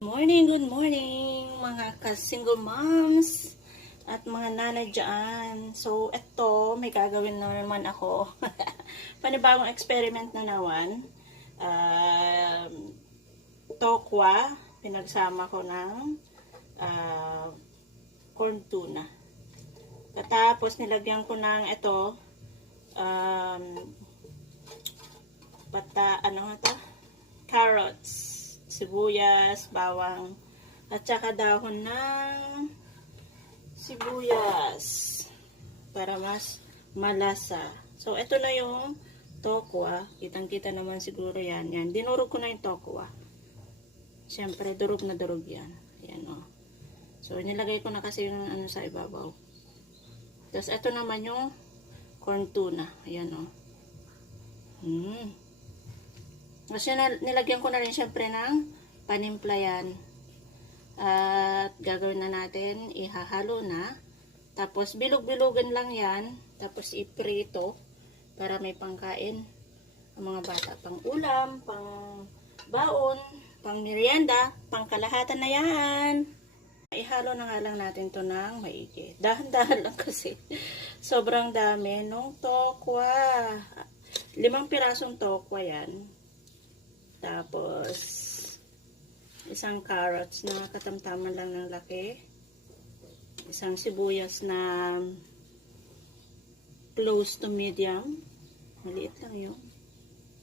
Good morning mga ka-single moms at mga nanay dyan. So, eto, may gagawin na naman ako. Panibagong experiment na naman. Tokwa, pinagsama ko ng corn tuna. Tapos, nilagyan ko ng ito, carrots, sibuyas, bawang, at saka dahon ng sibuyas para mas malasa. So, ito na yung tokwa. Kitang-kita naman siguro yan. Yan. Dinurog ko na yung tokwa. Siyempre, durog na durog yan. Yan, o. So, nilagay ko na kasi yung ano sa ibabaw. Tapos, ito naman yung corn tuna. Ayan, o. Kasi nilagyan ko na rin syempre ng panimpla yan. At gagawin na natin, ihahalo na. Tapos bilog-bilogan lang yan. Tapos iprito para may pangkain ang mga bata. Pang ulam, pang baon, pang merienda, pang kalahatan na yan. Ihalo na nga lang natin to ng maigi. Dahan-dahan lang kasi. Sobrang dami nung tokwa. 5 pirasong tokwa yan. Tapos, isang carrots na katamtaman lang ng laki. Isang sibuyas na close to medium. Maliit lang yun.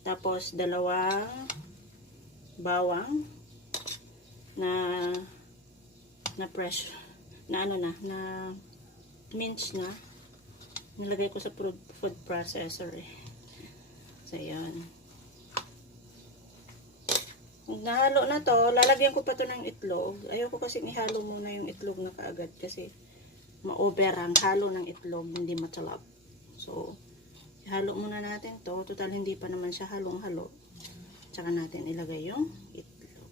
Tapos, 2 bawang na fresh. Na mince na. Nilagay ko sa food processor eh. So, yan. Kung nahalo na to, lalagyan ko pa to ng itlog. Ayoko kasi ihalo muna yung itlog na kaagad kasi ma-over ang halo ng itlog, hindi matsalap. So, ihalo muna natin to. Total, hindi pa naman siya halong-halo. Tsaka natin ilagay yung itlog.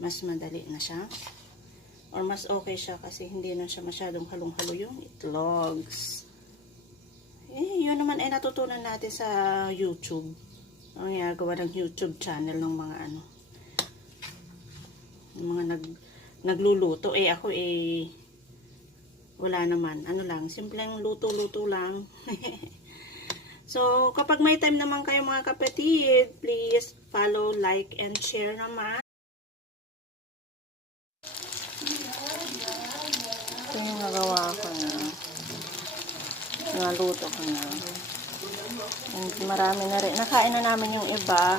Mas madali na siya. Or mas okay siya kasi hindi na siya masyadong halong-halo yung itlogs. Yun naman ay natutunan natin sa YouTube. Ang ginagawa ng YouTube channel ng mga mga nagluluto. Ako wala naman. Simpleng luto-luto lang. So, kapag may time naman kayo mga kapatid, please follow, like, and share naman. Ito yung nagawa ko na. Naluto ko na. And marami na rin. Nakain na namin yung iba.